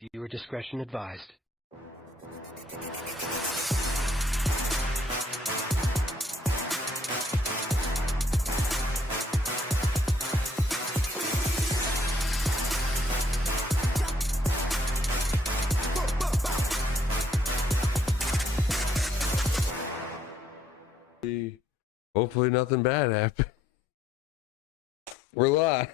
Viewer discretion advised. Hopefully nothing bad happened. We're live.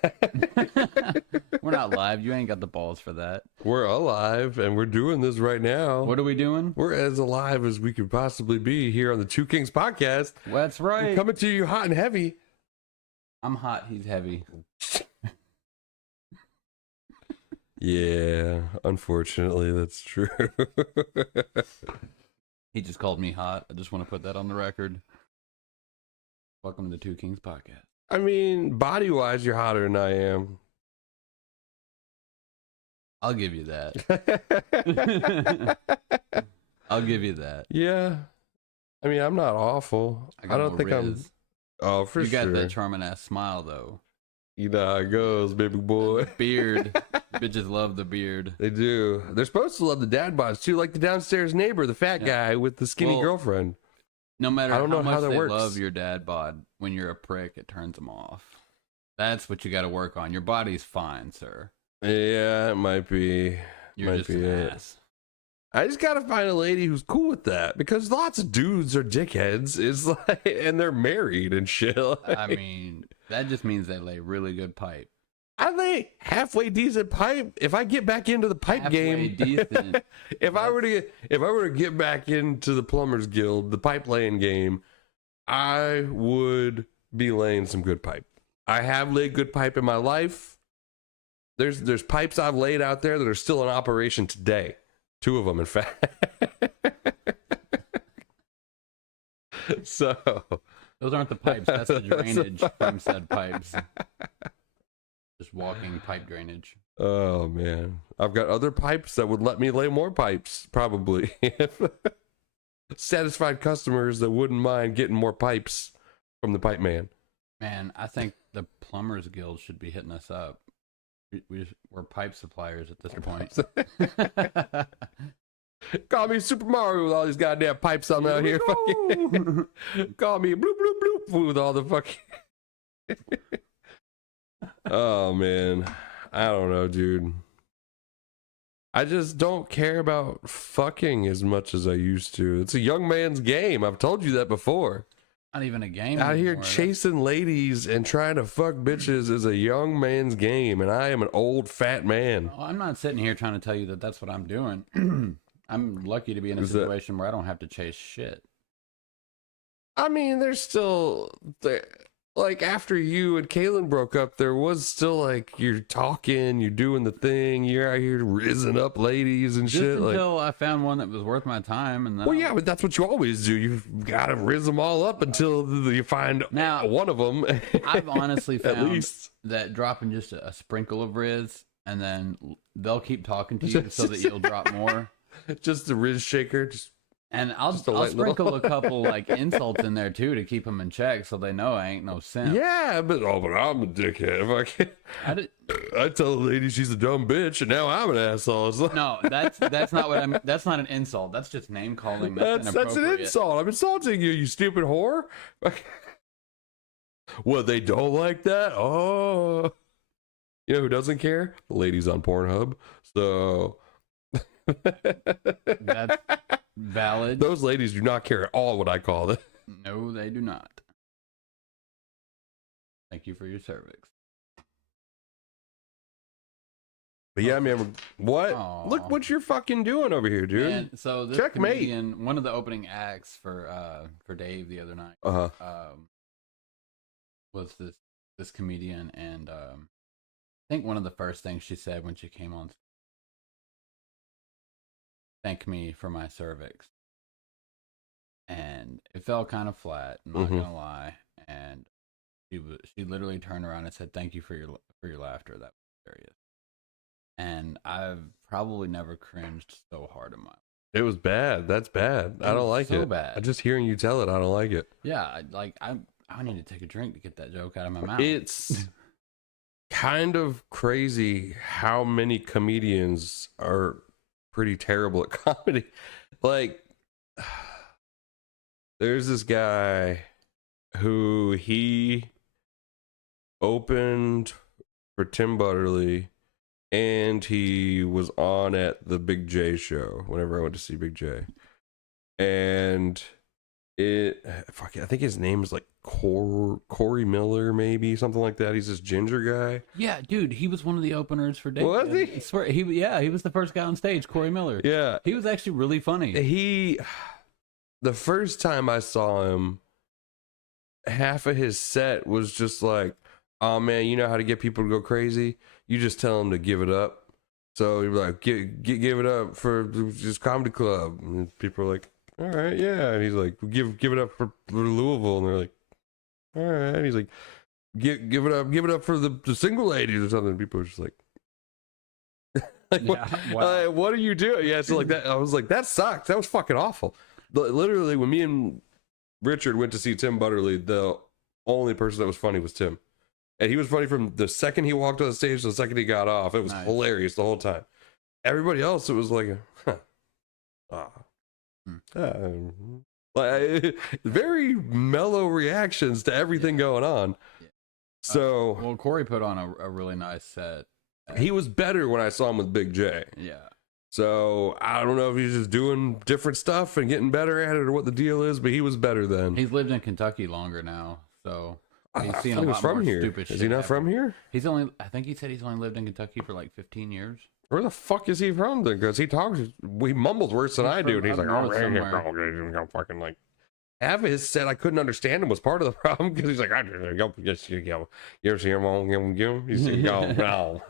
We're not live. You ain't got the balls for that. We're alive, and we're doing this right now. What are we doing? We're as alive as we could possibly be here on the Two Kings podcast. That's right. We're coming to you hot and heavy. I'm hot. He's heavy. Yeah, unfortunately, that's true. He just called me hot. I just want to put that on the record. Welcome to the Two Kings podcast. I mean, body-wise, you're hotter than I am. I'll give you that. I'll give you that. Yeah. I mean, I'm not awful. I don't think I'm... Oh, for sure. You got that charming ass smile, though. You know how it goes, baby boy. Beard. Bitches love the beard. They do. They're supposed to love the dad bods, too, like the downstairs neighbor, the fat guy with the skinny girlfriend. No matter I don't know how much that they works. love your dad bod, when you're a prick, it turns them off. That's what you got to work on. Your body's fine, sir. Yeah, it might be. You're just an ass. I just gotta find a lady who's cool with that, because lots of dudes are dickheads. It's like, and they're married and shit. I mean, that just means they lay really good pipe. I lay halfway decent pipe. If I get back into the pipe game, decent. if I were to get back into the Plumbers Guild, the pipe laying game, I would be laying some good pipe. I have laid good pipe in my life. There's pipes I've laid out there that are still in operation today. 2 of them, in fact. So Those aren't the pipes. That's the drainage from said pipes. Just walking pipe drainage. oh man, I've got other pipes that would let me lay more pipes, probably. Satisfied customers that wouldn't mind getting more pipes from the pipe man. Man, I think the Plumbers Guild should be hitting us up. We're pipe suppliers at this point. Call me Super Mario with all these goddamn pipes I'm out here. Fucking call me bloop bloop bloop with all the fucking. Oh man, I don't know, dude. I just don't care about fucking as much as I used to. It's a young man's game. I've told you that before. Not even a game Out here anymore. chasing ladies and trying to fuck bitches is a young man's game, and I am an old fat man. Well, I'm not sitting here trying to tell you that that's what I'm doing. I'm lucky to be in a situation where I don't have to chase shit. I mean, there's still, like, after you and Kaylin broke up, there was still, like, you're talking, you're doing the thing, you're out here rizzing up ladies and Just shit. until I found one that was worth my time. And then Well, yeah, but that's what you always do. You've got to rizz them all up until you find one of them. I've honestly At found least. that dropping just a sprinkle of Riz, and then they'll keep talking to you so that you'll drop more. Just a Riz shaker, And I'll sprinkle a couple like insults in there too to keep them in check, so they know I ain't no simp. Yeah, but I'm a dickhead. I tell the lady she's a dumb bitch, and now I'm an asshole. It's like, No, that's not what I'm. That's not an insult. That's just name calling. That's an inappropriate. insult. I'm insulting you, you stupid whore. What, they don't like that? Oh, you know who doesn't care? The ladies on Pornhub. So That's valid. Those ladies do not care at all what I call them. No, they do not. Thank you for your cervix. But yeah, man, what? Aw. Look what you're fucking doing over here, dude. And so this Checkmate. comedian, one of the opening acts for Dave the other night, was this comedian, and I think one of the first things she said when she came on, thank me for my cervix. And it fell kind of flat, I'm not gonna lie. And she literally turned around and said, thank you for your laughter. That was hilarious. And I've probably never cringed so hard in my life. It was bad. That's bad. I don't like it. So bad. Just hearing you tell it, I don't like it. Yeah, I need to take a drink to get that joke out of my mouth. It's kind of crazy how many comedians are pretty terrible at comedy. Like, there's this guy who he opened for Tim Butterly, and he was on at the Big J show whenever I went to see Big J. And I think his name is like Corey Miller, maybe something like that. He's this ginger guy. Yeah, dude, he was one of the openers for Dave. Was he? I swear, he was the first guy on stage, Corey Miller. Yeah. He was actually really funny. The first time I saw him, half of his set was just like, oh man, you know how to get people to go crazy? You just tell them to give it up. So you're like, give it up for just comedy club. And people are like, all right, yeah. And he's like, give it up for Louisville. And they're like, all right. And he's like, give it up for the single ladies or something. And people are just like, what are you doing? Yeah, so like that. I was like, that sucked. That was fucking awful. Literally, when me and Richard went to see Tim Butterly, the only person that was funny was Tim. And he was funny from the second he walked on the stage to the second he got off. It was hilarious the whole time. Everybody else, it was like, very mellow reactions to everything going on. Yeah. So, well, Corey put on a really nice set. He was better when I saw him with Big J. Yeah. So I don't know if he's just doing different stuff and getting better at it or what the deal is, but he was better then. He's lived in Kentucky longer now, so he's seen a he lot was from more here. stupid shit. Is he not from here? I think he said he's only lived in Kentucky for like 15 years. Where the fuck is he from then? Because he mumbles worse than I do. And he's like, oh, man, fucking like. Half of his set I couldn't understand him was part of the problem because he's like, you ever see him on he's no.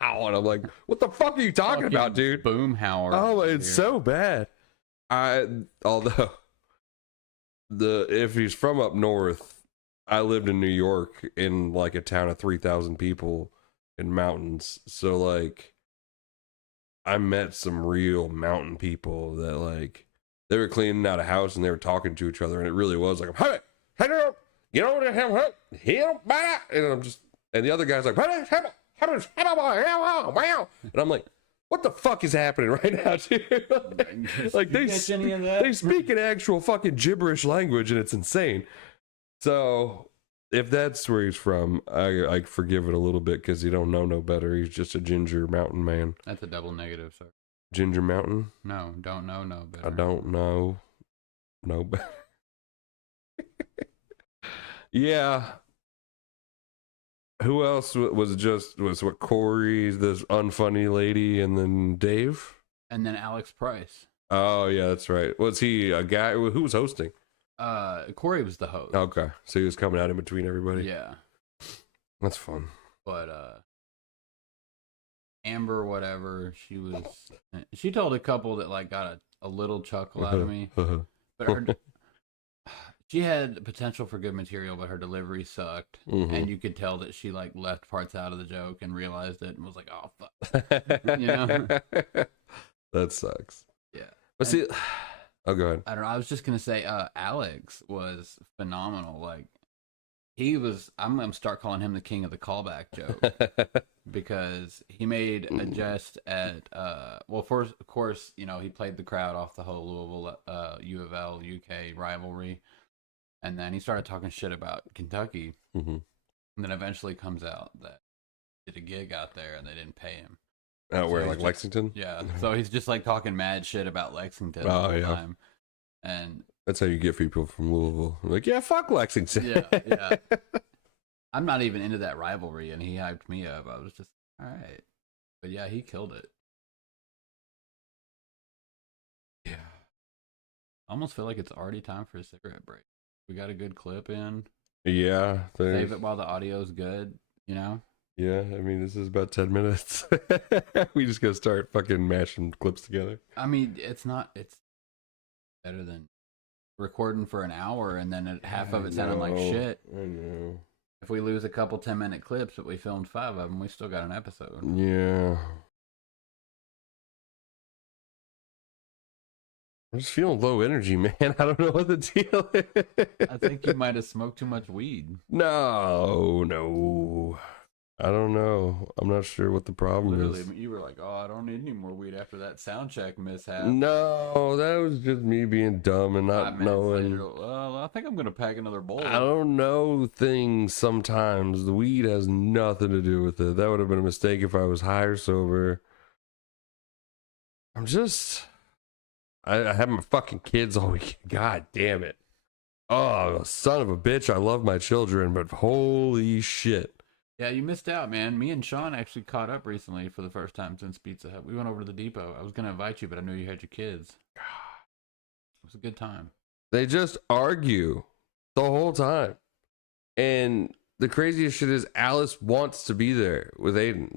And I'm like, what the fuck are you talking about, dude? Boomhauer. Oh, it's so bad. Although if he's from up north, I lived in New York in like a town of 3,000 people in mountains. So like I met some real mountain people that like they were cleaning out a house and they were talking to each other, and it really was like, hey, you know what him, and I'm just, and the other guy's like, and I'm like, what the fuck is happening right now, dude? Like they speak an actual fucking gibberish language, and it's insane. So if that's where he's from, I forgive it a little bit because you don't know no better. He's just a ginger mountain man. That's a double negative, sir. Ginger Mountain? No, don't know no better. I don't know no better. Yeah. Who else was what Corey, this unfunny lady, and then Dave? And then Alex Price. Oh, yeah, that's right. Was he a guy who was hosting? Corey was the host. Okay. So he was coming out in between everybody. Yeah. That's fun. But Amber, whatever, she told a couple that like got a little chuckle out of me, but she had potential for good material, but her delivery sucked, and you could tell that she like left parts out of the joke and realized it and was like, oh fuck, you know. That sucks. Yeah, but see, oh, go ahead. I don't know. I was just gonna say, Alex was phenomenal. Like I'm gonna start calling him the king of the callback joke. Because he made a jest at first, of course, you know, he played the crowd off the whole Louisville U of L UK rivalry, and then he started talking shit about Kentucky, and then eventually comes out that he did a gig out there and they didn't pay him. Oh, where, like Lexington? Yeah, so he's just like talking mad shit about Lexington the whole time, and that's how you get people from Louisville. Like, yeah, fuck Lexington. Yeah. I'm not even into that rivalry, and he hyped me up. I was just, all right. But yeah, he killed it. Yeah. I almost feel like it's already time for a cigarette break. We got a good clip in. Yeah. Save it while the audio's good, you know? Yeah, I mean, this is about 10 minutes. We just gotta start fucking mashing clips together. I mean, it's better than recording for an hour and then half of it sounding like shit. I know. If we lose a couple 10-minute clips, but we filmed 5 of them, we still got an episode. Yeah. I'm just feeling low energy, man. I don't know what the deal is. I think you might have smoked too much weed. No. I don't know. I'm not sure what the problem Literally, is. you were like, "Oh, I don't need any more weed after that sound check mishap." No, that was just me being dumb and 5 minutes later, knowing. well, I think I'm gonna pack another bowl. I don't know things sometimes. The weed has nothing to do with it. That would have been a mistake if I was high or sober. I'm just. I have my fucking kids all weekend. God damn it. Oh, son of a bitch. I love my children, but holy shit. Yeah, you missed out, man. Me and Sean actually caught up recently for the first time since Pizza Hut. We went over to the depot. I was gonna invite you, but I knew you had your kids. It was a good time. They just argue the whole time. And the craziest shit is Alice wants to be there with Aiden.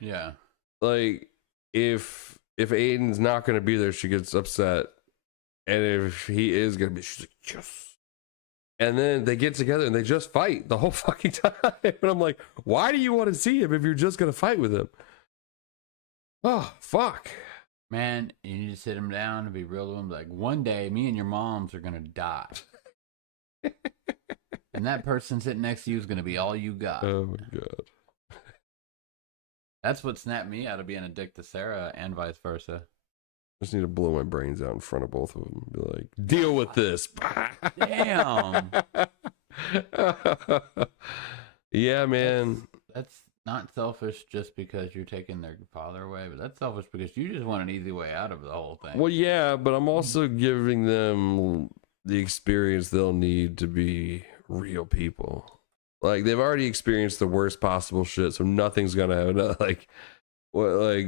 Yeah. Like if Aiden's not gonna be there, she gets upset. And if he is gonna be, she's like, yes. And then they get together and they just fight the whole fucking time. And I'm like, why do you want to see him if you're just gonna fight with him? Oh, fuck. Man, you need to sit him down and be real to him. Like, one day, me and your moms are gonna die. And that person sitting next to you is gonna be all you got. Oh my god. That's what snapped me out of being a dick to Sarah and vice versa. I just need to blow my brains out in front of both of them and be like, deal with this. Damn. Yeah, man. That's not selfish just because you're taking their father away, but that's selfish because you just want an easy way out of the whole thing. Well, yeah, but I'm also giving them the experience they'll need to be real people. Like, they've already experienced the worst possible shit, so nothing's gonna happen. Like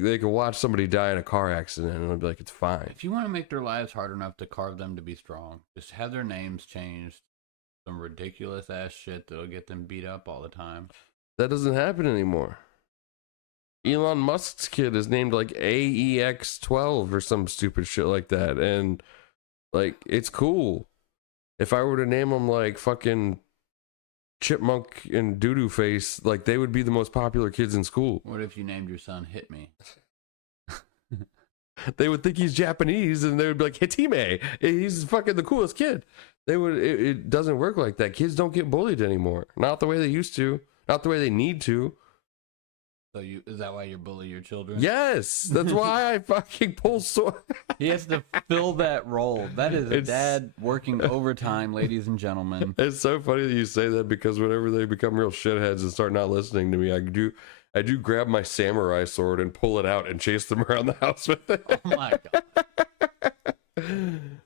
they could watch somebody die in a car accident and it'll be like, it's fine. If you want to make their lives hard enough to carve them to be strong, just have their names changed. Some ridiculous ass shit that'll get them beat up all the time. That doesn't happen anymore. Elon Musk's kid is named like AEX12 or some stupid shit like that. And like, it's cool. If I were to name them like fucking Chipmunk and Doodoo Face, like they would be the most popular kids in school. What if you named your son Hit Me? They would think he's Japanese and they would be like, Hitime, he's fucking the coolest kid. It doesn't work like that. Kids don't get bullied anymore. Not the way they used to. Not the way they need to. So is that why you bully your children? Yes, that's why I fucking pull sword. He has to fill that role. That is a dad working overtime, ladies and gentlemen. It's so funny that you say that because whenever they become real shitheads and start not listening to me, I do grab my samurai sword and pull it out and chase them around the house with it. Oh my god.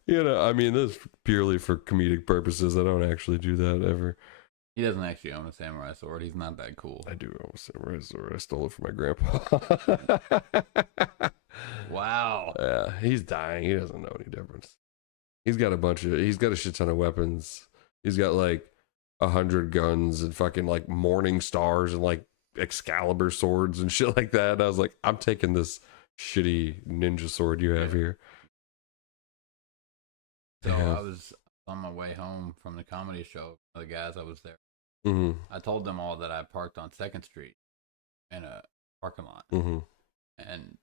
You know, I mean, this is purely for comedic purposes. I don't actually do that ever. He doesn't actually own a samurai sword. He's not that cool. I do own a samurai sword. I stole it from my grandpa. Wow. Yeah, he's dying. He doesn't know any difference. He's got a shit ton of weapons. He's got like 100 guns and fucking like morning stars and like Excalibur swords and shit like that. And I was like, I'm taking this shitty ninja sword you have here. So I was on my way home from the comedy show. The guys I was there. Mm-hmm. I told them all that I parked on 2nd Street in a parking lot. Mm-hmm. And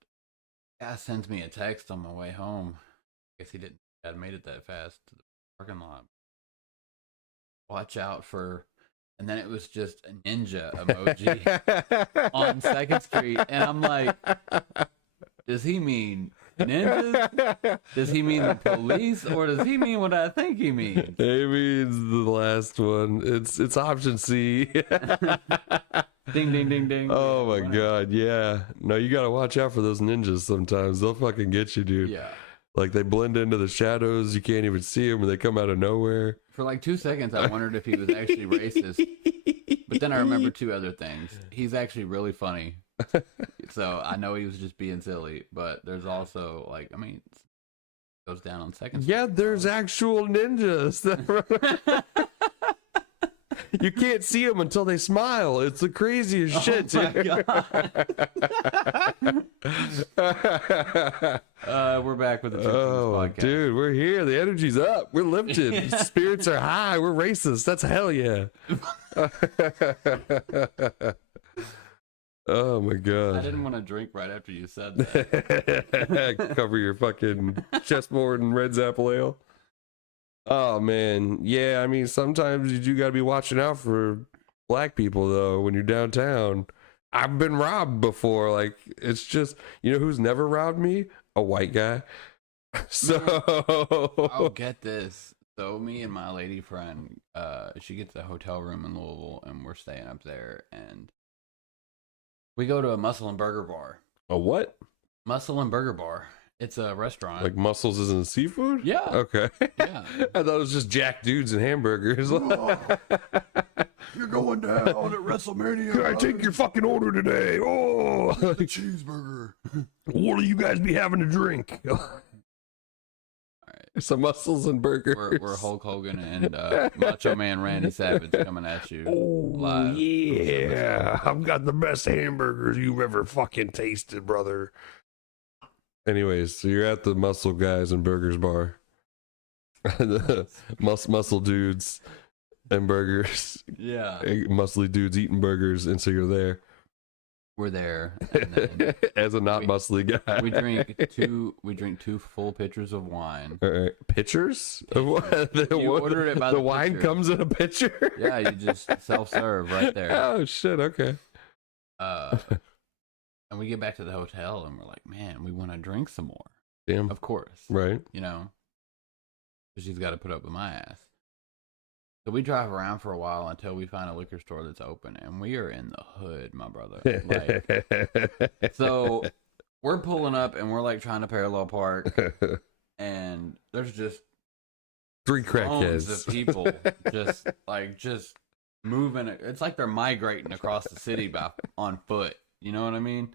a guy sends me a text on my way home. I guess he didn't had made it that fast to the parking lot. Watch out for, and then it was just a ninja emoji on 2nd Street. And I'm like, does he mean ninjas? Does he mean the police? Or does he mean what I think he means? He means the last one. It's option C. Ding, ding, ding, ding. Oh my god, yeah. No, you gotta watch out for those ninjas sometimes. They'll fucking get you, dude. Yeah. Like, they blend into the shadows. You can't even see them, and they come out of nowhere. For like 2 seconds, I wondered if he was actually racist. But then I remembered 2 other things. He's actually really funny. So I know he was just being silly. But there's also, like, I mean, it goes down on 2nd Street. Yeah, there's actual ninjas. You can't see them until they smile. It's the craziest shit, dude. We're back with the podcast. Dude, we're here. The energy's up. We're lifted. Spirits are high. We're racist. That's hell yeah. Oh my god. I didn't want to drink right after you said that. Cover your fucking chessboard in Red's Apple Ale. Oh man, yeah. I mean, sometimes you do gotta be watching out for black people though when you're downtown. I've been robbed before. Like, it's just, you know who's never robbed me? A white guy. So I'll get this. So me and my lady friend, she gets a hotel room in Louisville, and we're staying up there, and we go to a Muscle and Burger Bar. a what? Muscle and Burger Bar. It's a restaurant. Like mussels isn't seafood? Yeah. Okay. Yeah. I thought it was just jack dudes and hamburgers. You're going down at WrestleMania. Can I take your fucking order today? Oh, cheeseburger? what will you guys be having to drink? Some mussels and burgers. We're Hulk Hogan and Macho Man Randy Savage coming at you live. Yeah, I've got the best hamburgers you've ever fucking tasted, brother. Anyways, so you're at the Muscle Guys and Burgers bar. The muscle dudes and burgers. Yeah. Muscly dudes eating burgers, and so you're there. We're there. And then as a not muscly guy. we drink two full pitchers of wine. All right. Pitchers? You ordered it by the wine pitcher. comes in a pitcher? Yeah, you just self-serve right there. Oh shit, okay. And we get back to the hotel and we're like, man, we want to drink some more. Damn. Of course. Right. You know, she's got to put up with my ass. So we drive around for a while until we find a liquor store that's open, and we are in the hood, my brother. Like, so we're pulling up and we're like trying to parallel park, and there's just three throngs crackheads of people just moving. It's like they're migrating across the city on foot. You know what I mean?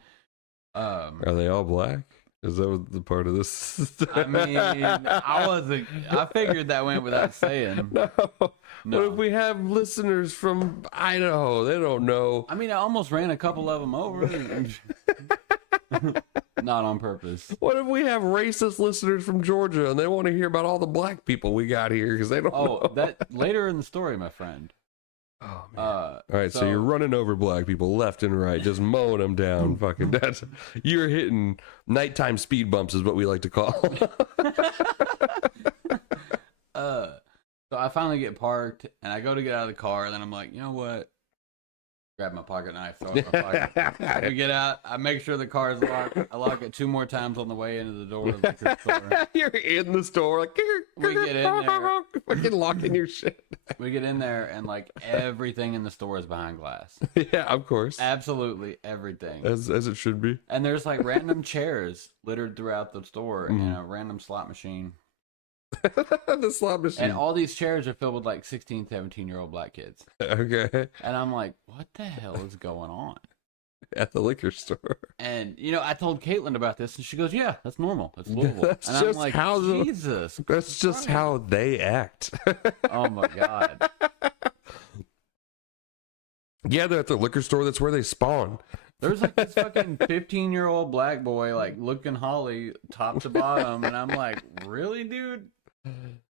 Are they all black? Is that what the part of this? I mean, I figured that went without saying. No. No. What if we have listeners from Idaho? They don't know. I mean, I almost ran a couple of them over. Not on purpose. What if we have racist listeners from Georgia and they want to hear about all the black people we got here because they don't know? That later in the story, my friend. Oh, man. All right, so so you're running over black people left and right, just mowing them down. Fucking, you're hitting nighttime speed bumps, is what we like to call. So I finally get parked, and I go to get out of the car, and then I'm like, you know what? Grab my pocket knife, throw it in my pocket. We get out. I make sure the car is locked. I lock it 2 more times on the way into the door of the liquor store. You're in the store, like, We get in there. fucking locking your shit. We get in there, and like everything in the store is behind glass. Yeah, of course. Absolutely everything. As it should be. And there's like random chairs littered throughout the store and a random slot machine. The slot machine. And all these chairs are filled with like 16, 17-year-old black kids. Okay. And I'm like, what the hell is going on? At the liquor store. And, you know, I told Caitlin about this, and she goes, yeah, that's normal. That's Louisville. That's and I'm just like, how Jesus That's just Christ. how they act. Oh, my God. Yeah, they're at the liquor store. That's where they spawn. There's like this fucking 15-year-old black boy, like, looking Holly top to bottom. And I'm like, really, dude?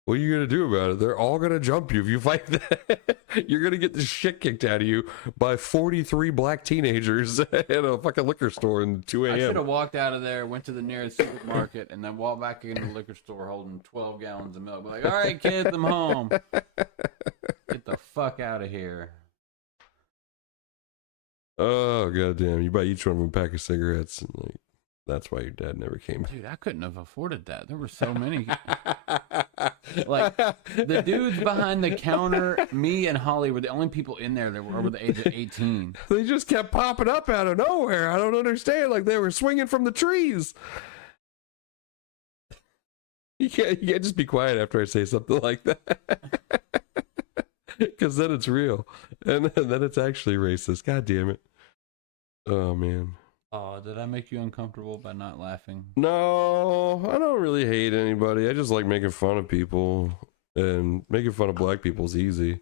What are you going to do about it? They're all going to jump you if you fight that. You're going to get the shit kicked out of you by 43 black teenagers at a fucking liquor store in 2 I should a.m. have walked out of there, went to the nearest supermarket, and then walked back into the liquor store holding 12 gallons of milk. Be like, all right, kids, I'm home. Get the fuck out of here. Oh, goddamn. You buy each one of them a pack of cigarettes. And like, that's why your dad never came. Dude, I couldn't have afforded that. There were so many. Like, the dudes behind the counter, me and Holly were the only people in there that were over the age of 18. They just kept popping up out of nowhere. I don't understand. Like they were swinging from the trees. You can't just be quiet after I say something like that. Because then it's real. And then it's actually racist. God damn it. Oh, man. Oh, did I make you uncomfortable by not laughing? No, I don't really hate anybody. I just like making fun of people. And making fun of black people is easy.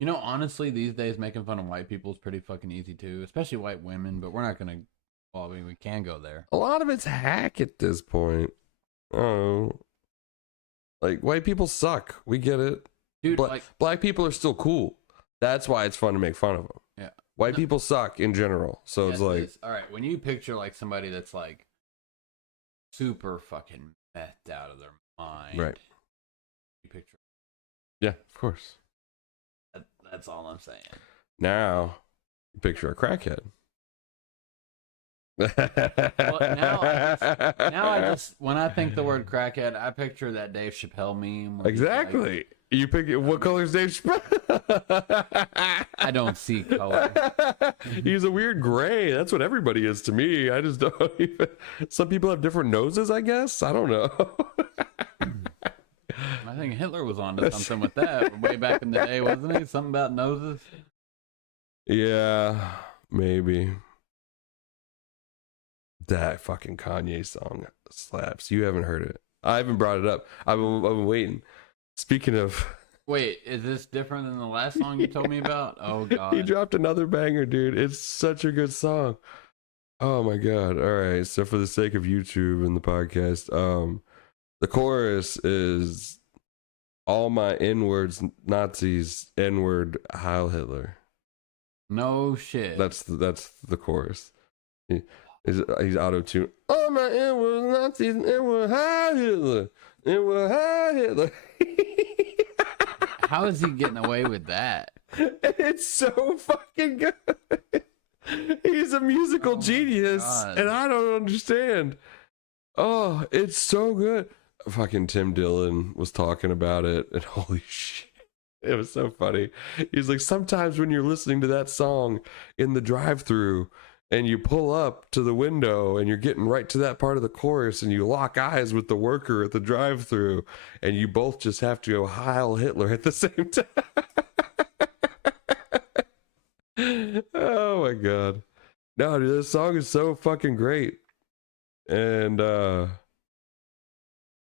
You know, honestly, these days making fun of white people is pretty fucking easy too. Especially white women, but we're not going to... Well, I mean, we can go there. A lot of it's hack at this point. Oh. Like, white people suck. We get it. Dude, black people are still cool. That's why it's fun to make fun of them. Yeah. White people suck in general. So it's like... all right, when you picture like somebody that's like super fucking methed out of their mind. Right. You picture... Yeah, of course. That's all I'm saying. Now, Picture a crackhead. Well, now I just when I think the word crackhead, I picture that Dave Chappelle meme. Exactly. Like, You pick what color's Dave Chappelle? I don't see color. He's a weird gray. That's what everybody is to me. I just don't even. Some people have different noses, I guess. I don't know. I think Hitler was onto something with that way back in the day, wasn't he? Something about noses. Yeah, maybe. That fucking Kanye song slaps. You haven't heard it. I haven't brought it up. I've been waiting. Speaking of... Wait, is this different than the last song you told me about? Oh, God. He dropped another banger, dude. It's such a good song. Oh, my God. All right. So for the sake of YouTube and the podcast, the chorus is all my N-words, Nazis, N-word, Heil Hitler. No shit. That's the chorus. He's auto-tuned. All my N-words, Nazis, N-word, Heil Hitler. N-word, Heil Hitler. How is he getting away with that? It's so fucking good. He's a musical genius, and I don't understand. Oh, it's so good. Fucking Tim Dillon was talking about it, and holy shit, it was so funny. He's like, sometimes when you're listening to that song in the drive-thru, and you pull up to the window and you're getting right to that part of the chorus and you lock eyes with the worker at the drive-thru and you both just have to go Heil Hitler at the same time. Oh my God. No, dude, this song is so fucking great. And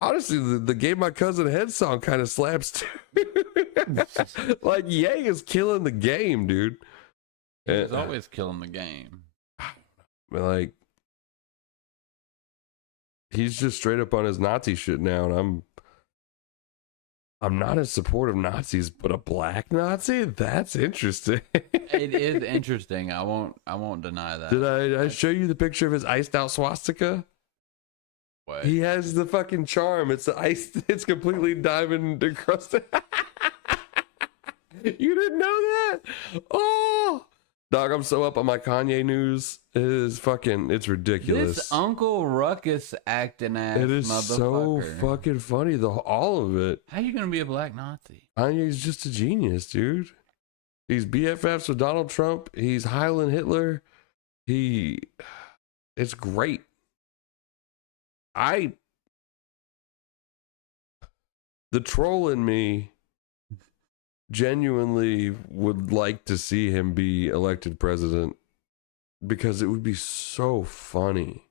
honestly, the Gave My Cousin Head song kind of slaps too. Like, Ye is killing the game, dude. He's always killing the game. Like, he's just straight up on his Nazi shit now, and I'm not in support of Nazis, but a black Nazi? That's interesting. It is interesting. I won't deny that. Did I show you the picture of his iced out swastika? What? He has the fucking charm. It's it's completely diamond encrusted. You didn't know that? Oh, dog, I'm so up on my Kanye news. It's ridiculous. This Uncle Ruckus acting ass It is so motherfucker. fucking funny, all of it. How you gonna be a black Nazi? Kanye's just a genius, dude. He's BFFs with Donald Trump. He's Heiling Hitler. It's great. The troll in me genuinely would like to see him be elected president because it would be so funny.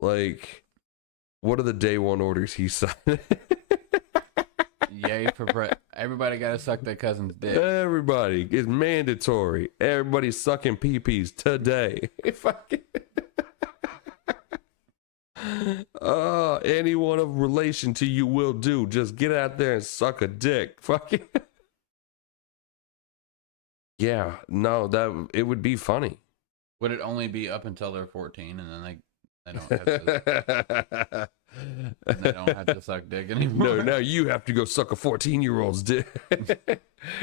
Like, what are the day one orders he signed? Yay for everybody gotta suck their cousin's dick. Everybody, it's mandatory. Everybody's sucking pee-pees today. Anyone of relation to you will do. Just get out there and suck a dick. Fucking. Yeah, no, it would be funny. Would it only be up until they're 14 and then they don't have to, they don't have to suck dick anymore? No, now you have to go suck a 14-year-old's dick.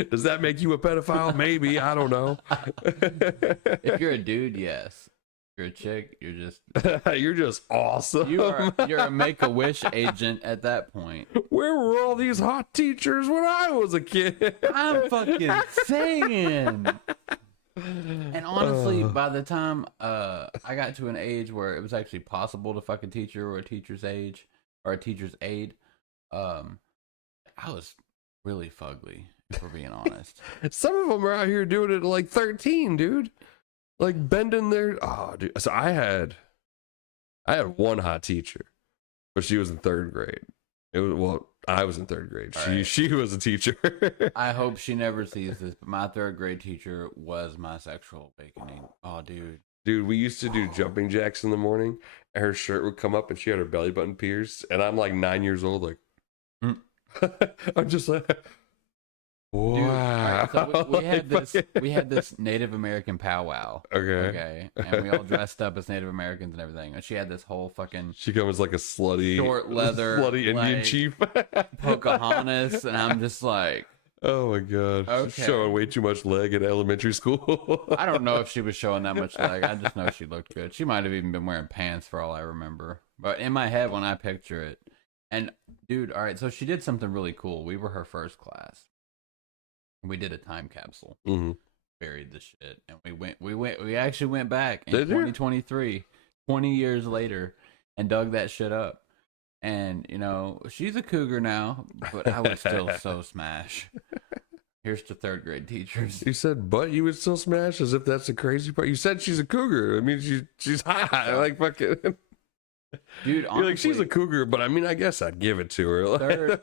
Does that make you a pedophile? Maybe, I don't know. If you're a dude, yes. If you're a chick, you're just awesome. You're a Make-A-Wish agent at that point. Where were all these hot teachers when I was a kid? I'm fucking saying. And honestly, by the time I got to an age where it was actually possible to fuck a teacher or a teacher's age or a teacher's aide, I was really fugly, if we're being honest. Some of them are out here doing it at like 13, dude. Like bending their dude. So I had one hot teacher, but she was in third grade. I was in third grade. She was a teacher. I hope she never sees this, but my third grade teacher was my sexual awakening. Oh, dude. Dude, we used to do jumping jacks in the morning, and her shirt would come up, and she had her belly button pierced, and I'm like 9 years old, like, I'm just like, wow. Dude, right, so we had this Native American powwow. Okay. And we all dressed up as Native Americans and everything. And she had this whole fucking she comes like a slutty short leather slutty Indian like, chief. Pocahontas, and I'm just like, Oh my god. She's Okay. showing way too much leg in elementary school. I don't know if she was showing that much leg. I just know she looked good. She might have even been wearing pants for all I remember. But in my head, when I picture it, and dude, all right, so she did something really cool. We were her first class. We did a time capsule. Mm-hmm. Buried the shit, and we actually went back in Did you? 2023, 20 years later, and dug that shit up. And she's a cougar now, but I would still so smash. Here's to third grade teachers. You said, but you would still smash, as if that's the crazy part. You said she's a cougar. I mean, she's hot. Like fucking. Dude, honestly, You're like, she's a cougar, but I mean, I guess I'd give it to her.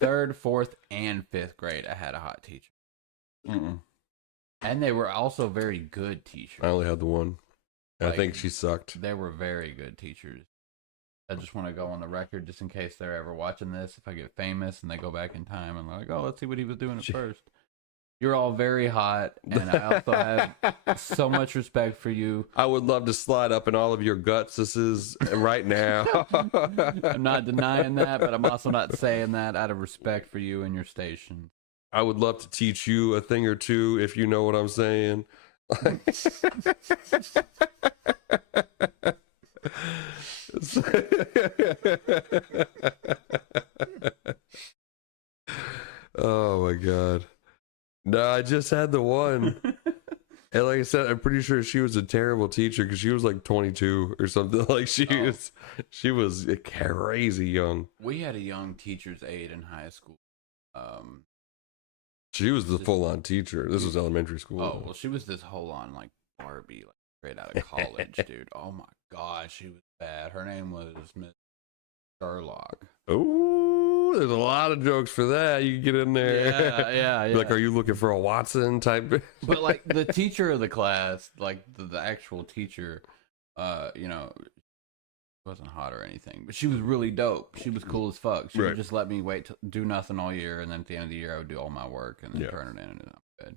Third, fourth, and fifth grade, I had a hot teacher. And they were also very good teachers. I only had the one. Like, I think she sucked. They were very good teachers. I just want to go on the record just in case they're ever watching this. If I get famous and they go back in time and they're like, oh, let's see what he was doing at first. You're all very hot, and I also have so much respect for you. I would love to slide up in all of your guts. This is right now. I'm not denying that, but I'm also not saying that out of respect for you and your station. I would love to teach you a thing or two, if you know what I'm saying. Oh my god. No, I just had the one. And like I said, I'm pretty sure she was a terrible teacher because she was like 22 or something. Like she was crazy young. We had a young teacher's aide in high school. She was the full-on teacher. This was elementary school. Oh, well, she was this whole-on like Barbie, like straight out of college, dude. Oh my gosh, she was bad. Her name was Miss Sherlock. Oh, there's a lot of jokes for that. You can get in there. Yeah. Like, are you looking for a Watson type? But like the teacher of the class, like the actual teacher, wasn't hot or anything, but she was really dope. She was cool as fuck. She would just let me do nothing all year, and then at the end of the year, I would do all my work and then turn it in, and I'm good.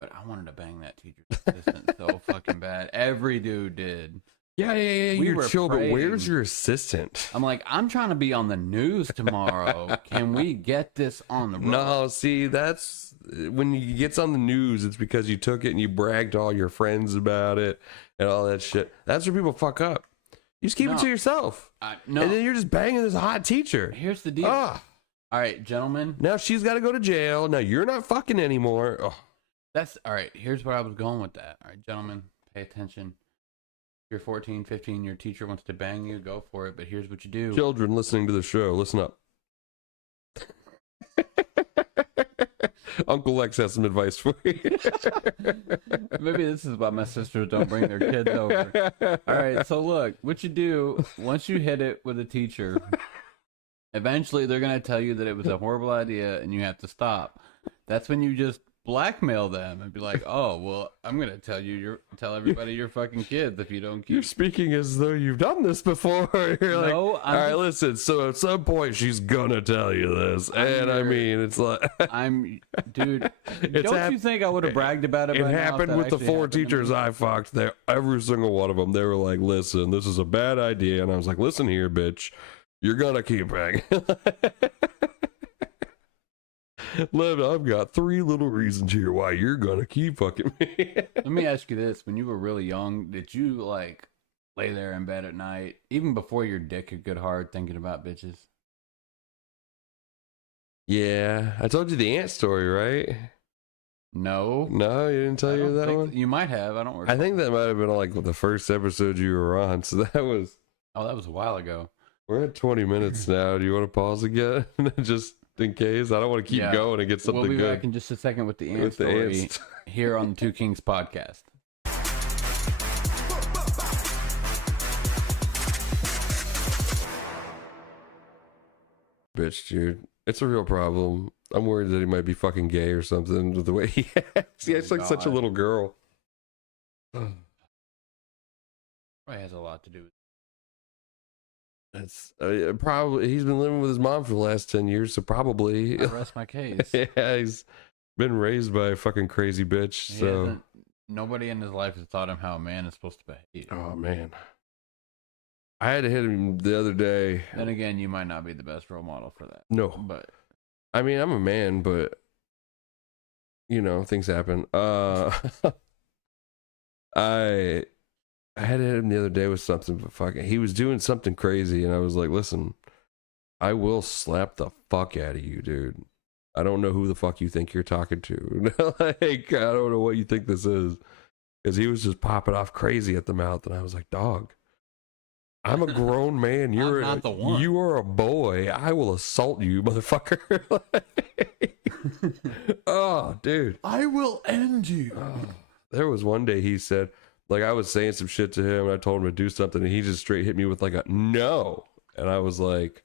But I wanted to bang that teacher's assistant so fucking bad. Every dude did. Yeah. You're chill, but where's your assistant? I'm like, I'm trying to be on the news tomorrow. Can we get this on the road? No, see, that's when it gets on the news, it's because you took it and you bragged to all your friends about it and all that shit. That's where people fuck up. You just keep it to yourself. No. And then you're just banging this hot teacher. Here's the deal. All right, gentlemen. Now she's got to go to jail. Now you're not fucking anymore. Oh. That's all right. Here's where I was going with that. All right, gentlemen, pay attention. You're 14, 15, your teacher wants to bang you, go for it. But here's what you do. Children listening to the show, listen up. Uncle Lex has some advice for you. Maybe this is why my sisters don't bring their kids over. All right, so look, what you do, once you hit it with a teacher, eventually they're going to tell you that it was a horrible idea and you have to stop. That's when you just blackmail them and be like, oh, well, I'm going to tell everybody you're fucking kids if you don't keep... You're speaking as though you've done this before. You're like, all right, listen, so at some point she's going to tell you this. I mean, it's like... Dude, don't you think I would have bragged about it? It happened with the 4 teachers I fucked. Every single one of them, they were like, listen, this is a bad idea. And I was like, listen here, bitch, you're going to keep banging. Lev, I've got 3 little reasons here why you're gonna keep fucking me. Let me ask you this: when you were really young, did you like lay there in bed at night, even before your dick could get hard, thinking about bitches? Yeah, I told you the ant story, right? No, you didn't tell you that one. You might have. I don't recall. I think that might have been like the first episode you were on. So that was. Oh, that was a while ago. We're at 20 minutes now. Do you want to pause again? Just in case. I don't want to keep going and get something good. We'll be back in just a second with the ant story here on the Two Kings podcast. Bitch, dude. It's a real problem. I'm worried that he might be fucking gay or something with the way he acts. He acts like such a little girl. Probably has a lot to do with That's probably he's been living with his mom for the last 10 years, so probably. I rest my case. Yeah, he's been raised by a fucking crazy bitch. Nobody in his life has taught him how a man is supposed to behave. Oh man, I had to hit him the other day. Then again, you might not be the best role model for that. No, but I mean I'm a man, but things happen. I had him the other day with something, but fucking, he was doing something crazy, and I was like, listen, I will slap the fuck out of you, dude. I don't know who the fuck you think you're talking to. Like, I don't know what you think this is. Because he was just popping off crazy at the mouth, and I was like, dog, I'm a grown man. You're not the one. You are a boy. I will assault you, motherfucker. Oh, dude. I will end you. There was one day he said, like, I was saying some shit to him, and I told him to do something, and he just straight hit me with like a no. And I was like,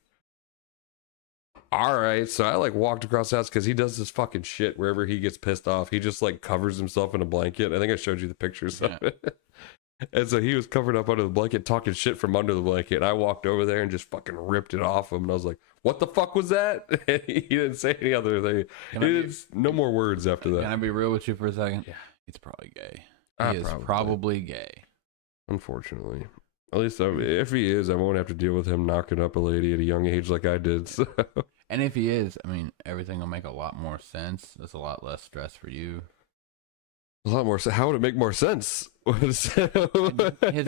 all right. So I like walked across the house, because he does this fucking shit wherever he gets pissed off. He just like covers himself in a blanket. I think I showed you the pictures of it. And so he was covered up under the blanket, talking shit from under the blanket. And I walked over there and just fucking ripped it off him. And I was like, what the fuck was that? And he didn't say any other thing. No more words after that. Can I be real with you for a second? Yeah, he's probably gay. He is probably gay. Unfortunately. At least if he is, I won't have to deal with him knocking up a lady at a young age like I did. So. And if he is, I mean, everything will make a lot more sense. There's a lot less stress for you. A lot more. How would it make more sense? His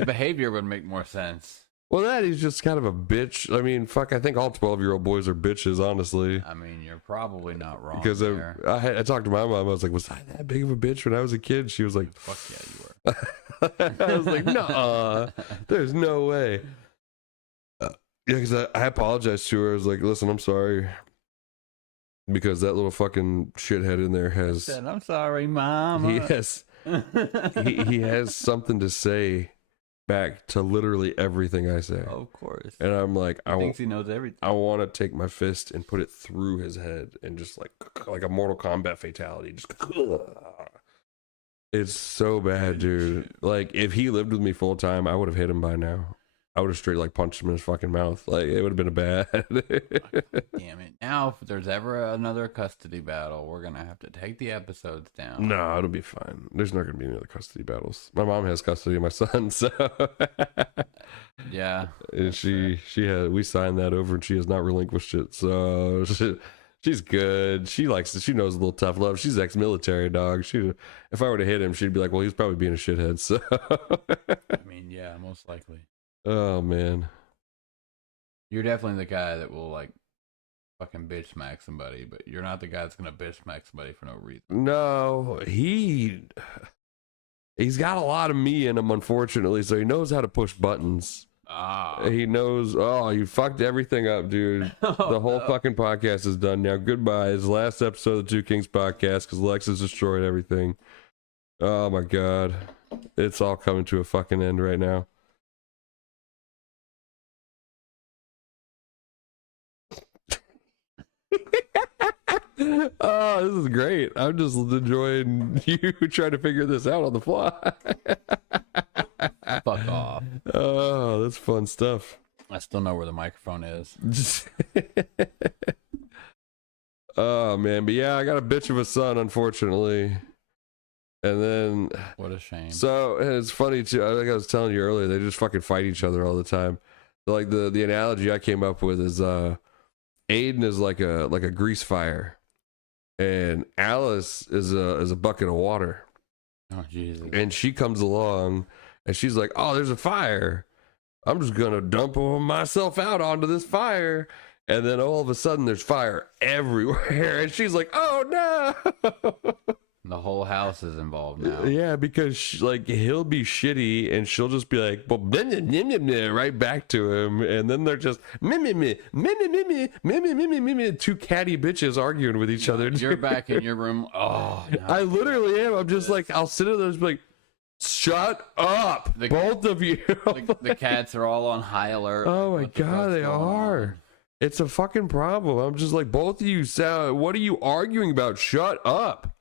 behavior would make more sense. Well, he's just kind of a bitch. I mean, fuck, I think all 12-year-old boys are bitches, honestly. I mean, you're probably not wrong. Because I talked to my mom. I was like, was I that big of a bitch when I was a kid? She was like, fuck yeah, you were. I was like, no, there's no way. Yeah, because I apologized to her. I was like, listen, I'm sorry. Because that little fucking shithead in there has... I'm sorry, Mom. He has something to say back to literally everything I say. Of course. And I'm like, he thinks he knows everything. I want to take my fist and put it through his head and just like a Mortal Kombat fatality. Just... It's so bad, dude. Like, if he lived with me full time, I would have hit him by now. I would have straight like punched him in his fucking mouth. Like, it would have been a bad. Damn it. Now, if there's ever another custody battle, we're going to have to take the episodes down. No, it'll be fine. There's not going to be any other custody battles. My mom has custody of my son, so. Yeah. And we signed that over, and she has not relinquished it. So she's good. She knows a little tough love. She's ex-military, dog. If I were to hit him, she'd be like, well, he's probably being a shithead. So. I mean, yeah, most likely. Oh, man. You're definitely the guy that will, like, fucking bitch smack somebody, but you're not the guy that's going to bitch smack somebody for no reason. No, he's got a lot of me in him, unfortunately, so he knows how to push buttons. He knows, you fucked everything up, dude. The whole fucking podcast is done now. Goodbye. It's the last episode of the Two Kings podcast, because Lex has destroyed everything. Oh, my God. It's all coming to a fucking end right now. Oh, this is great. I'm just enjoying you trying to figure this out on the fly. Fuck off. Oh, that's fun stuff. I still know where the microphone is. Oh, man. But yeah, I got a bitch of a son, unfortunately. And then... What a shame. So, and it's funny, too. I think I was telling you earlier, they just fucking fight each other all the time. Like, the analogy I came up with is, Aiden is like a grease fire. And Alice is a bucket of water. Oh, Jesus. And she comes along, and she's like, oh, there's a fire. I'm just going to dump myself out onto this fire. And then all of a sudden, there's fire everywhere. And she's like, oh, no. The whole house is involved now. Yeah, because he'll be shitty, and she'll just be like, well, right back to him, and then they're just two catty bitches arguing with each other. You're back in your room. Oh, no. I literally am. I'm just like, I'll sit in there and just be like, shut up, both of you. The cats are all on high alert. Oh my God, they are. It's a fucking problem. I'm just like, both of you what are you arguing about? Shut up.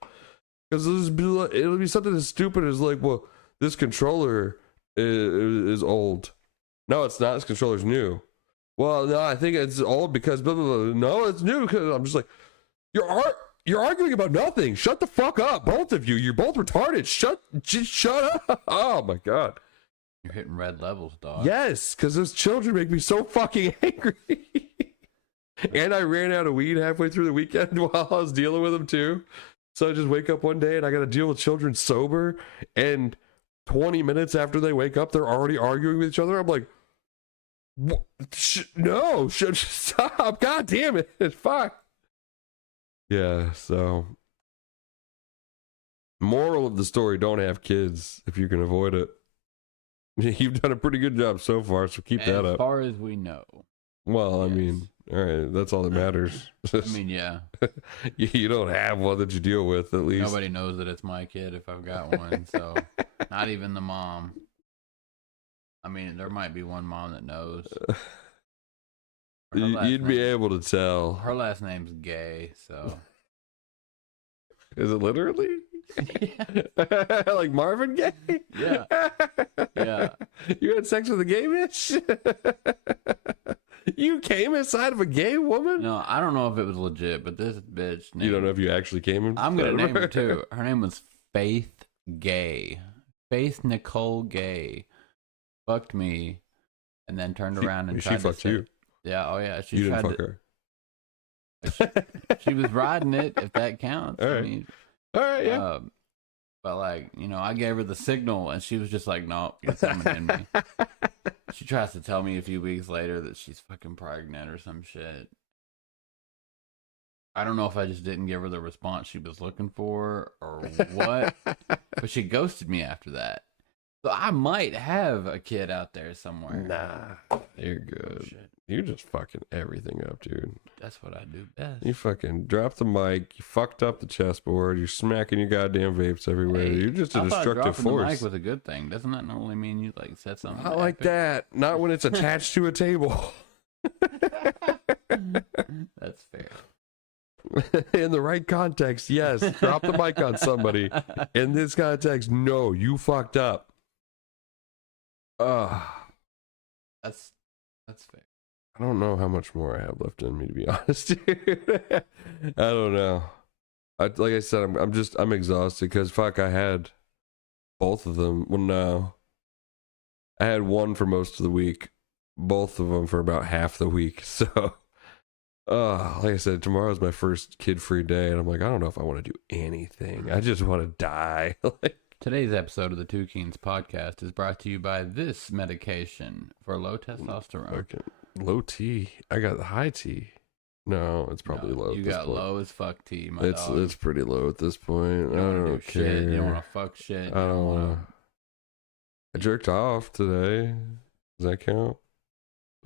Because it'll be something as stupid as like, well, this controller is old. No, it's not. This controller's new. Well, no, I think it's old because blah, blah, blah. No, it's new because I'm just like, you're arguing about nothing. Shut the fuck up, both of you. You're both retarded. Just shut up. Oh my God. You're hitting red levels, dog. Yes, because those children make me so fucking angry. And I ran out of weed halfway through the weekend while I was dealing with them too. So I just wake up one day and I got to deal with children sober, and 20 minutes after they wake up, they're already arguing with each other. I'm like, no, stop. God damn it. Fuck. Yeah, so moral of the story, don't have kids if you can avoid it. You've done a pretty good job so far, so keep that up. As far as we know. Well, yes. I mean, all right, that's all that matters. I mean, yeah. You don't have one that you deal with, at least. Nobody knows that it's my kid if I've got one, so not even the mom. I mean, there might be one mom that knows. You'd be able to tell. Her last name's Gay, so. Is it literally? Yeah. Like Marvin Gaye? Yeah. Yeah. You had sex with a gay bitch? You came inside of a gay woman? No, I don't know if it was legit, but this bitch. You don't know if you actually came inside. I'm going to name her too. Her name was Faith Gay. Faith Nicole Gay. Fucked me and then turned around and tried to fucked you. Yeah, oh yeah. You didn't fuck her. She was riding it, if that counts. All right. I mean, all right, yeah. But like, you know, I gave her the signal and she was just like, no, you're coming in me. She tries to tell me a few weeks later that she's fucking pregnant or some shit. I don't know if I just didn't give her the response she was looking for or what, but she ghosted me after that. So I might have a kid out there somewhere. Nah, you're good. Oh, you're just fucking everything up, dude. That's what I do best. You fucking dropped the mic. You fucked up the chessboard. You're smacking your goddamn vapes everywhere. Hey, you're just a destructive force. The mic was a good thing. Doesn't that normally mean you like said something? Not like that. Not when it's attached to a table. That's fair. In the right context, yes. Drop the mic on somebody. In this context, no. You fucked up. That's fair. I don't know how much more I have left in me, to be honest, dude. I don't know. Like I said, I'm exhausted because fuck, I had both of them. Well, no, I had one for most of the week, both of them for about half the week. So, like I said, tomorrow's my first kid-free day, and I'm like, I don't know if I want to do anything. I just want to die. Today's episode of the Two Keens podcast is brought to you by this medication for low testosterone. Okay. Low T. I got the high T. No, it's probably low. You got low as fuck T, my dog. It's pretty low at this point. I don't care. Shit. You don't want to fuck shit. I don't want to. I jerked off today. Does that count?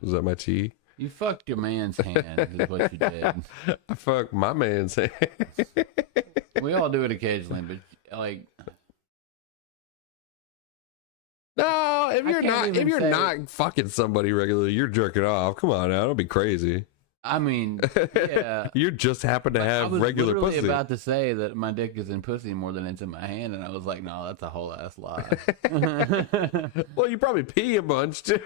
Was that my T? You fucked your man's hand is what you did. I fucked my man's hand. We all do it occasionally, but like... No, if you're not fucking somebody regularly, you're jerking off. Come on now, don't be crazy. I mean, yeah. You just happen to have regular pussy. I was about to say that my dick is in pussy more than it's in my hand, and I was like, no, that's a whole ass lie. Well, you probably pee a bunch too.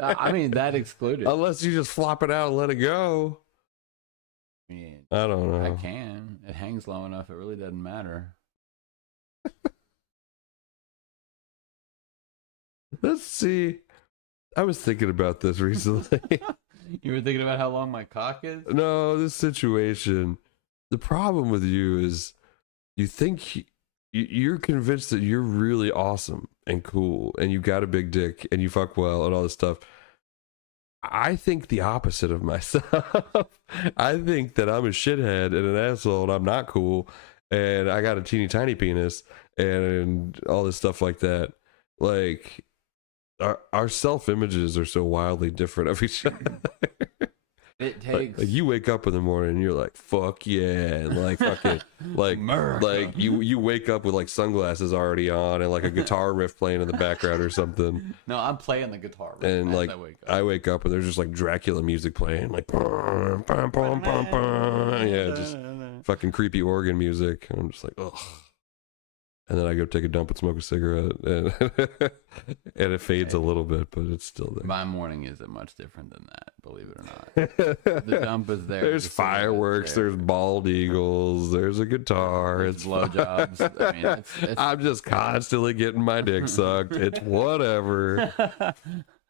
I mean, that excluded. Unless you just flop it out and let it go. I mean, I don't know. I can. It hangs low enough. It really doesn't matter. Let's see. I was thinking about this recently. You were thinking about how long my cock is? No, this situation. The problem with you is you think you're convinced that you're really awesome and cool and you got a big dick and you fuck well and all this stuff. I think the opposite of myself. I think that I'm a shithead and an asshole and I'm not cool and I got a teeny tiny penis and all this stuff like that. Like, our self-images are so wildly different of each other. It takes like you wake up in the morning and you're like, fuck yeah, and like fucking like you wake up with like sunglasses already on and like a guitar riff playing in the background or something. No, I'm playing the guitar riff and like I wake up and there's just like Dracula music playing, like yeah, just fucking creepy organ music, and I'm just like, ugh. And then I go take a dump and smoke a cigarette, and and it fades a little bit, but it's still there. My morning isn't much different than that, believe it or not. The dump is there. There's fireworks, there's bald eagles, there's a guitar. It's blowjobs. I mean, it's... I'm just constantly getting my dick sucked. It's whatever.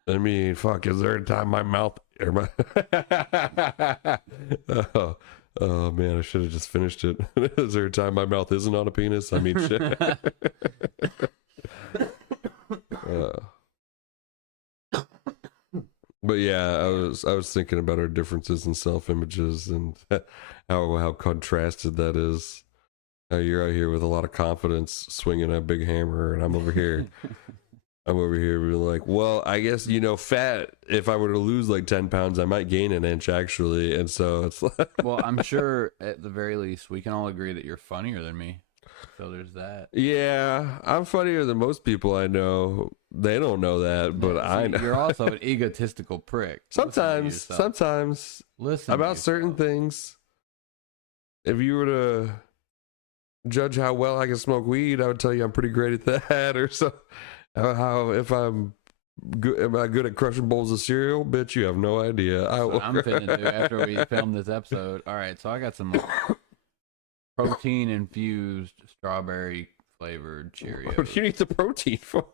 I mean, fuck, is there a time my mouth... Oh man, I should have just finished it. Is there a time my mouth isn't on a penis? I mean, shit. But yeah, I was thinking about our differences in self images and how contrasted that is. How you're out here with a lot of confidence, swinging a big hammer, and I'm over here. I'm over here being like, well, I guess, fat, if I were to lose like 10 pounds, I might gain an inch actually. And so it's like, well, I'm sure at the very least we can all agree that you're funnier than me. So there's that. yeah, I'm funnier than most people I know. They don't know that, but I know. You're also an egotistical prick. Sometimes listen about certain things. If you were to judge how well I can smoke weed, I would tell you I'm pretty great at that. Or so, how if am I good at crushing bowls of cereal? Bitch, you have no idea. I'm finna do after we film this episode. All right, so I got some protein infused strawberry flavored Cheerios. What do you need the protein for?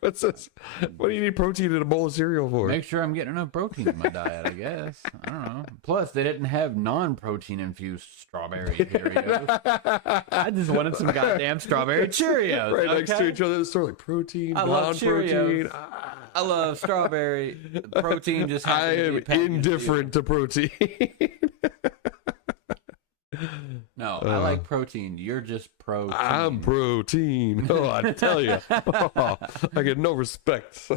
What's this? What do you need protein in a bowl of cereal for? Make sure I'm getting enough protein in my diet, I guess. I don't know. Plus, they didn't have non-protein infused strawberry Cheerios. I just wanted some goddamn strawberry Cheerios. Right next to each other in the store, like protein, I love non-protein. Cheerios. I love strawberry. Protein just I am indifferent to protein. No, I like protein. You're just protein. I'm protein. Oh, I tell you. Oh, I get no respect.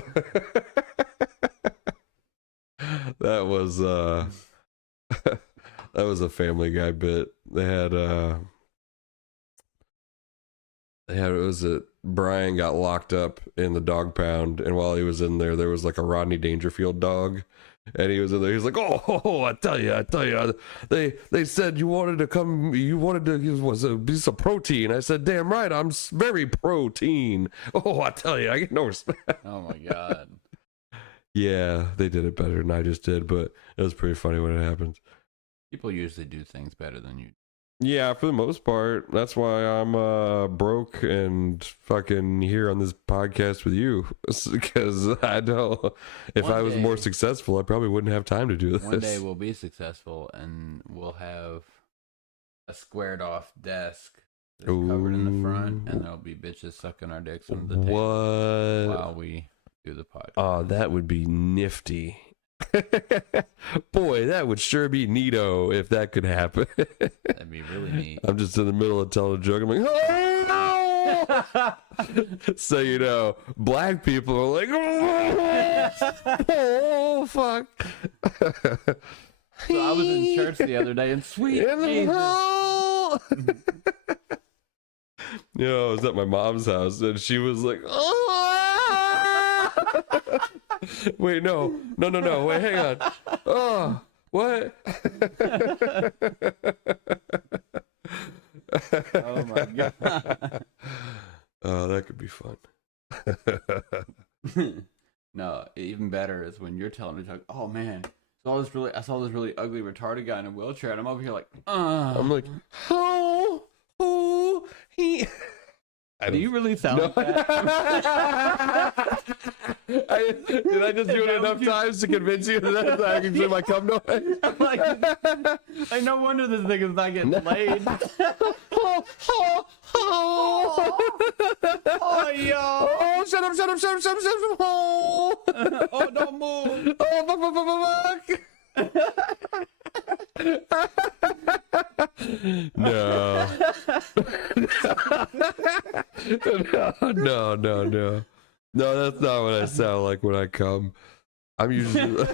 That was that was a Family Guy bit. They had Brian got locked up in the dog pound, and while he was in there was like a Rodney Dangerfield dog. And he was in there. He's like, "Oh, I tell you, they said you wanted to use a piece of protein." I said, "Damn right, I'm very protein." Oh, I tell you, I get no respect. Oh my god. Yeah, they did it better than I just did, but it was pretty funny when it happened. People usually do things better than you. Yeah, for the most part. That's why I'm broke and fucking here on this podcast with you. Because I know if I was more successful, I probably wouldn't have time to do this. One day we'll be successful and we'll have a squared off desk that's covered in the front, and there'll be bitches sucking our dicks under the table while we do the podcast. Oh, that would be nifty. Boy, that would sure be neato if that could happen. That'd be really neat. I'm just in the middle of telling a joke. I'm like, oh! So, black people are like, oh, fuck. So I was in church the other day, and sweet Jesus. I was at my mom's house, and she was like, oh! Wait, no. Wait, hang on. Oh, what? Oh my god. Oh, that could be fun. No, even better is when you're telling me, oh man, I saw this really ugly retarded guy in a wheelchair, and I'm over here like, I'm like, he. Do you really sound like that? Did I just do it enough times to convince you that I can do my cum noise? Like, no wonder this nigga's not getting laid. Oh, yo. Oh, shut up. Oh, don't move. Oh, fuck. No. No, that's not what I sound like when I come. I'm usually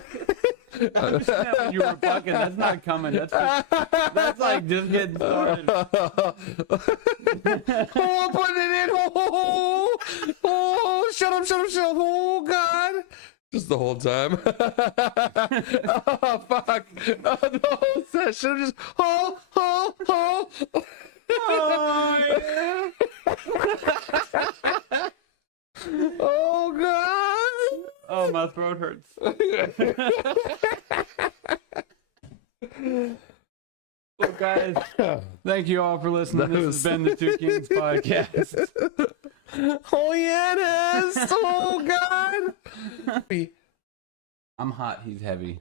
I understand when you were fucking. That's not coming. That's like just getting started. Oh, put it in. Oh, shut up. Oh, God. Just the whole time. Oh, fuck. Oh, the whole session just, oh. Oh, yeah. Oh, God. Oh, my throat hurts. Well, guys, thank you all for listening. This has been the Two Kings Podcast. Oh, yeah, it is. Oh, God. I'm hot. He's heavy.